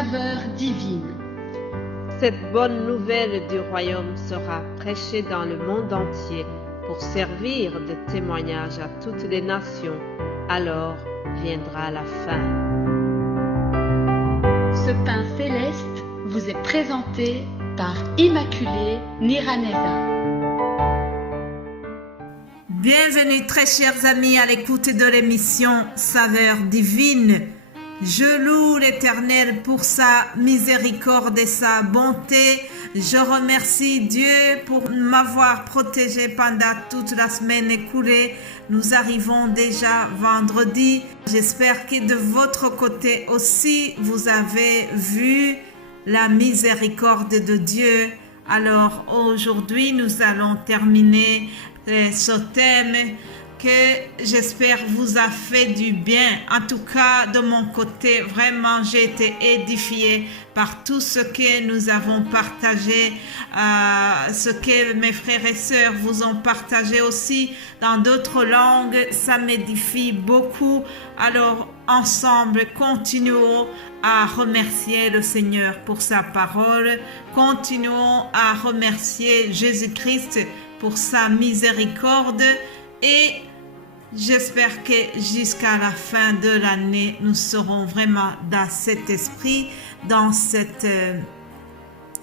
saveur divine. Cette bonne nouvelle du royaume sera prêchée dans le monde entier pour servir de témoignage à toutes les nations. Alors viendra la fin. Ce pain céleste vous est présenté par Immaculée Niraneza. Bienvenue très chers amis à l'écoute de l'émission Saveur divine. Je loue l'Éternel pour sa miséricorde et sa bonté. Je remercie Dieu pour m'avoir protégé pendant toute la semaine écoulée. Nous arrivons déjà vendredi. J'espère que de votre côté aussi, vous avez vu la miséricorde de Dieu. Alors aujourd'hui, nous allons terminer ce thème que j'espère vous a fait du bien. En tout cas, de mon côté, vraiment, j'ai été édifiée par tout ce que nous avons partagé, ce que mes frères et sœurs vous ont partagé aussi dans d'autres langues. Ça m'édifie beaucoup. Alors, ensemble, continuons à remercier le Seigneur pour sa parole. Continuons à remercier Jésus-Christ pour sa miséricorde et j'espère que jusqu'à la fin de l'année, nous serons vraiment dans cet esprit, dans cette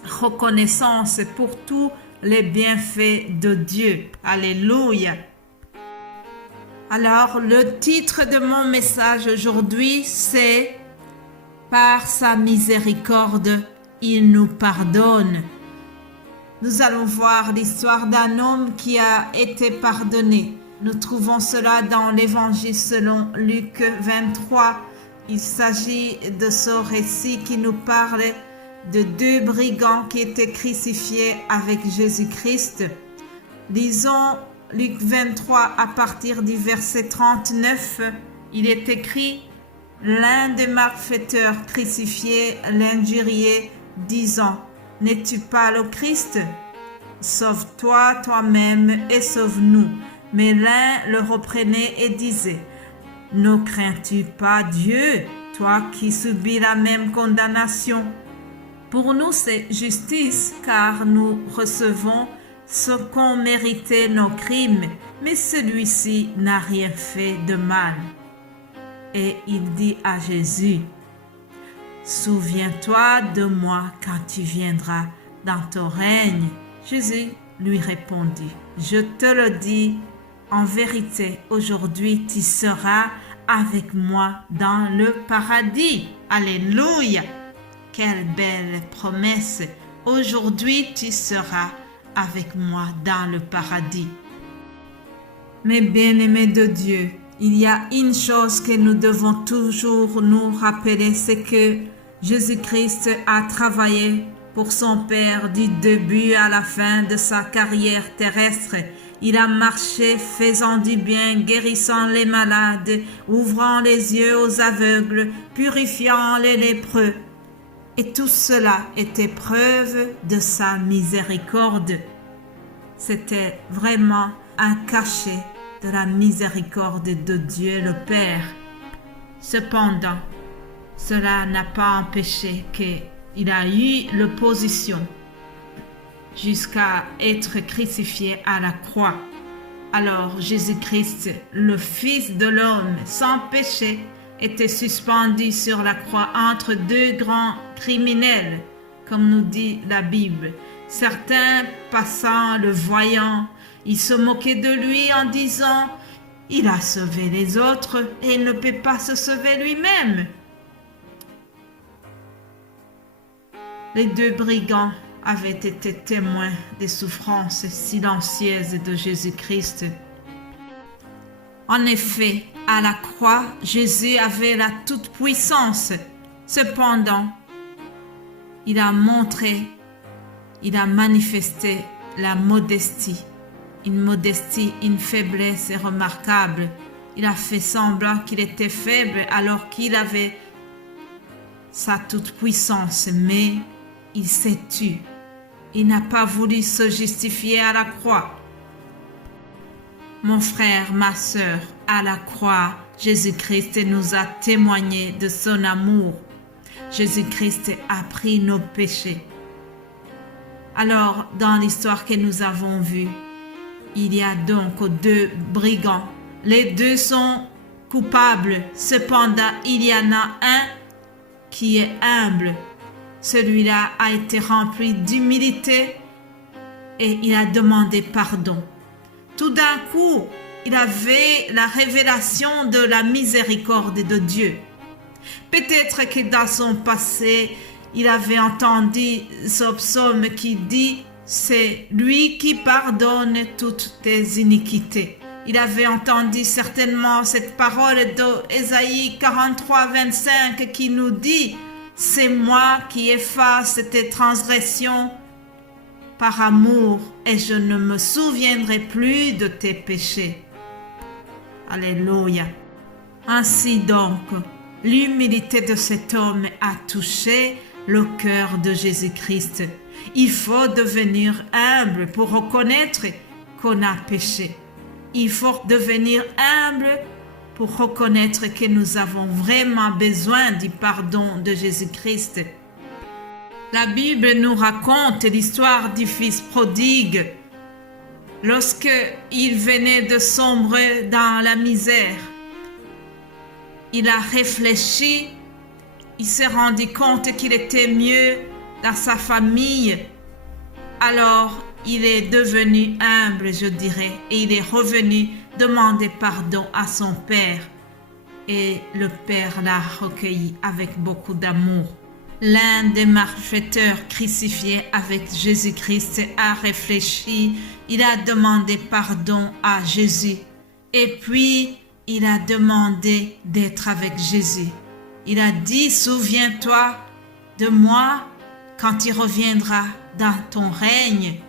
reconnaissance pour tous les bienfaits de Dieu. Alléluia. Alors, le titre de mon message aujourd'hui, c'est « Par sa miséricorde, il nous pardonne ». Nous allons voir l'histoire d'un homme qui a été pardonné. Nous trouvons cela dans l'Évangile selon Luc 23. Il s'agit de ce récit qui nous parle de deux brigands qui étaient crucifiés avec Jésus-Christ. Lisons Luc 23 à partir du verset 39. Il est écrit « L'un des malfaiteurs crucifiés l'injuriait, disant « N'es-tu pas le Christ? Sauve-toi toi-même et sauve-nous. » Mais l'un le reprenait et disait « Ne crains-tu pas Dieu, toi qui subis la même condamnation? Pour nous c'est justice, car nous recevons ce qu'ont mérité nos crimes, mais celui-ci n'a rien fait de mal. » Et il dit à Jésus « Souviens-toi de moi quand tu viendras dans ton règne. » Jésus lui répondit « Je te le dis, en vérité, aujourd'hui tu seras avec moi dans le paradis. » Alléluia! Quelle belle promesse! Aujourd'hui tu seras avec moi dans le paradis. Mes bien-aimés de Dieu, il y a une chose que nous devons toujours nous rappeler, c'est que Jésus-Christ a travaillé pour son Père du début à la fin de sa carrière terrestre. Il a marché faisant du bien, guérissant les malades, ouvrant les yeux aux aveugles, purifiant les lépreux. Et tout cela était preuve de sa miséricorde. C'était vraiment un cachet de la miséricorde de Dieu le Père. Cependant, cela n'a pas empêché qu'il a eu l'opposition jusqu'à être crucifié à la croix. Alors Jésus-Christ, le Fils de l'homme sans péché, était suspendu sur la croix entre deux grands criminels, comme nous dit la Bible. Certains passant le voyant, ils se moquaient de lui en disant « Il a sauvé les autres et il ne peut pas se sauver lui-même. » Les deux brigands avaient été témoins des souffrances silencieuses de Jésus-Christ. En effet, à la croix, Jésus avait la toute-puissance. Cependant, il a manifesté la modestie. Une modestie, une faiblesse remarquable. Il a fait semblant qu'il était faible alors qu'il avait sa toute-puissance, mais il s'est tu. Il n'a pas voulu se justifier à la croix. Mon frère, ma sœur, à la croix, Jésus-Christ nous a témoigné de son amour. Jésus-Christ a pris nos péchés. Alors, dans l'histoire que nous avons vue, il y a donc deux brigands. Les deux sont coupables. Cependant, il y en a un qui est humble. Celui-là a été rempli d'humilité et il a demandé pardon. Tout d'un coup, il avait la révélation de la miséricorde de Dieu. Peut-être que dans son passé, il avait entendu ce psaume qui dit « C'est lui qui pardonne toutes tes iniquités ». Il avait entendu certainement cette parole d'Ésaïe 43, 25 qui nous dit « C'est moi qui efface tes transgressions par amour et je ne me souviendrai plus de tes péchés. » Alléluia. Ainsi donc, l'humilité de cet homme a touché le cœur de Jésus-Christ. Il faut devenir humble pour reconnaître qu'on a péché. Il faut devenir humble pour reconnaître que nous avons vraiment besoin du pardon de Jésus-Christ. La Bible nous raconte l'histoire du fils prodigue. Lorsque il venait de sombrer dans la misère, il a réfléchi, il s'est rendu compte qu'il était mieux dans sa famille. Alors, il est devenu humble, je dirais, et il est revenu demander pardon à son père. Et le père l'a recueilli avec beaucoup d'amour. L'un des malfaiteurs crucifiés avec Jésus-Christ a réfléchi, il a demandé pardon à Jésus. Et puis, il a demandé d'être avec Jésus. Il a dit, souviens-toi de moi quand il reviendra dans ton règne.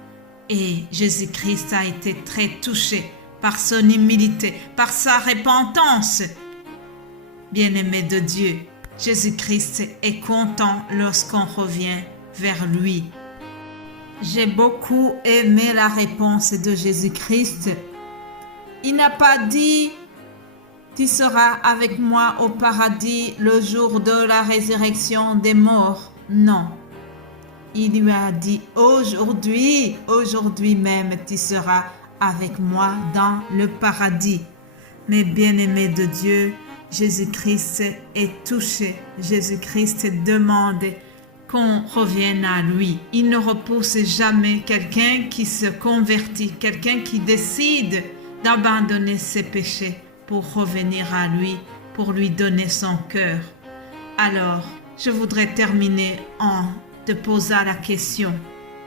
Et Jésus-Christ a été très touché par son humilité, par sa repentance. Bien-aimé de Dieu, Jésus-Christ est content lorsqu'on revient vers lui. J'ai beaucoup aimé la réponse de Jésus-Christ. Il n'a pas dit « Tu seras avec moi au paradis le jour de la résurrection des morts ». Non. Il lui a dit « Aujourd'hui même, tu seras avec moi dans le paradis ». Mais bien-aimé de Dieu, Jésus-Christ est touché. Jésus-Christ demande qu'on revienne à lui. Il ne repousse jamais quelqu'un qui se convertit, quelqu'un qui décide d'abandonner ses péchés pour revenir à lui, pour lui donner son cœur. Alors, je voudrais terminer en te posant la question.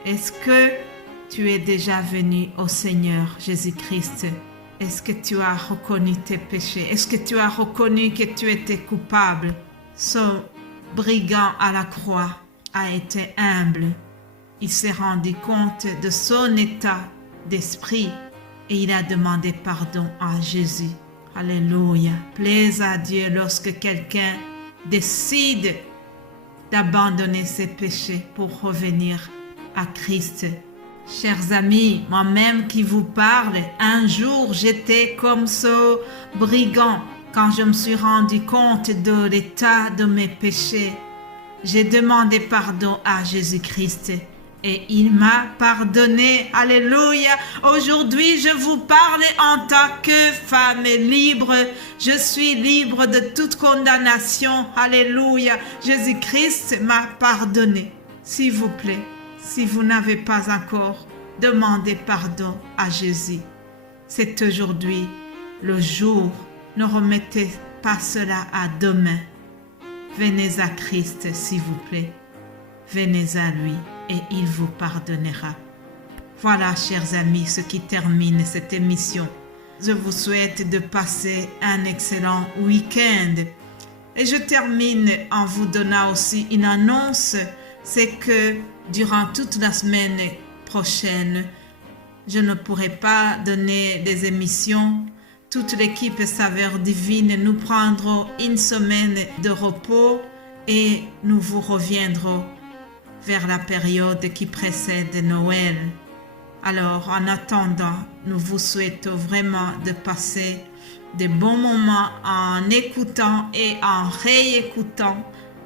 Est-ce que tu es déjà venu au Seigneur Jésus-Christ? Est-ce que tu as reconnu tes péchés? Est-ce que tu as reconnu que tu étais coupable? Ce brigand à la croix a été humble. Il s'est rendu compte de son état d'esprit et il a demandé pardon à Jésus. Alléluia. Plaise à Dieu lorsque quelqu'un décide d'abandonner ses péchés pour revenir à Christ. Chers amis, moi-même qui vous parle, un jour j'étais comme ce brigand quand je me suis rendu compte de l'état de mes péchés. J'ai demandé pardon à Jésus-Christ et il m'a pardonné. Alléluia. Aujourd'hui, je vous parle en tant que femme libre. Je suis libre de toute condamnation. Alléluia. Jésus-Christ m'a pardonné. S'il vous plaît, si vous n'avez pas encore demandé pardon à Jésus, c'est aujourd'hui le jour. Ne remettez pas cela à demain. Venez à Christ, s'il vous plaît. Venez à lui et il vous pardonnera. Voilà, chers amis, ce qui termine cette émission. Je vous souhaite de passer un excellent week-end. Et je termine en vous donnant aussi une annonce. C'est que durant toute la semaine prochaine, je ne pourrai pas donner des émissions. Toute l'équipe Saveurs Divines, nous prendrons une semaine de repos et nous vous reviendrons vers la période qui précède Noël. Alors, en attendant, nous vous souhaitons vraiment de passer de bons moments en écoutant et en réécoutant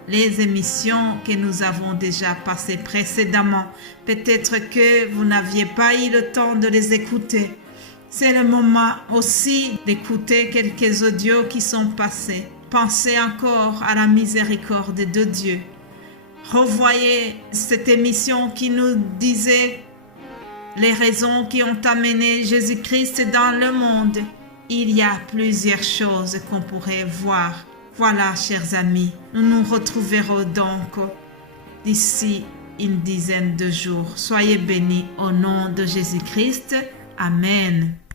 les émissions que nous avons déjà passées précédemment. Peut-être que vous n'aviez pas eu le temps de les écouter. C'est le moment aussi d'écouter quelques audios qui sont passés. Pensez encore à la miséricorde de Dieu. Revoyez cette émission qui nous disait les raisons qui ont amené Jésus-Christ dans le monde. Il y a plusieurs choses qu'on pourrait voir. Voilà, chers amis, nous nous retrouverons donc d'ici une dizaine de jours. Soyez bénis au nom de Jésus-Christ. Amen.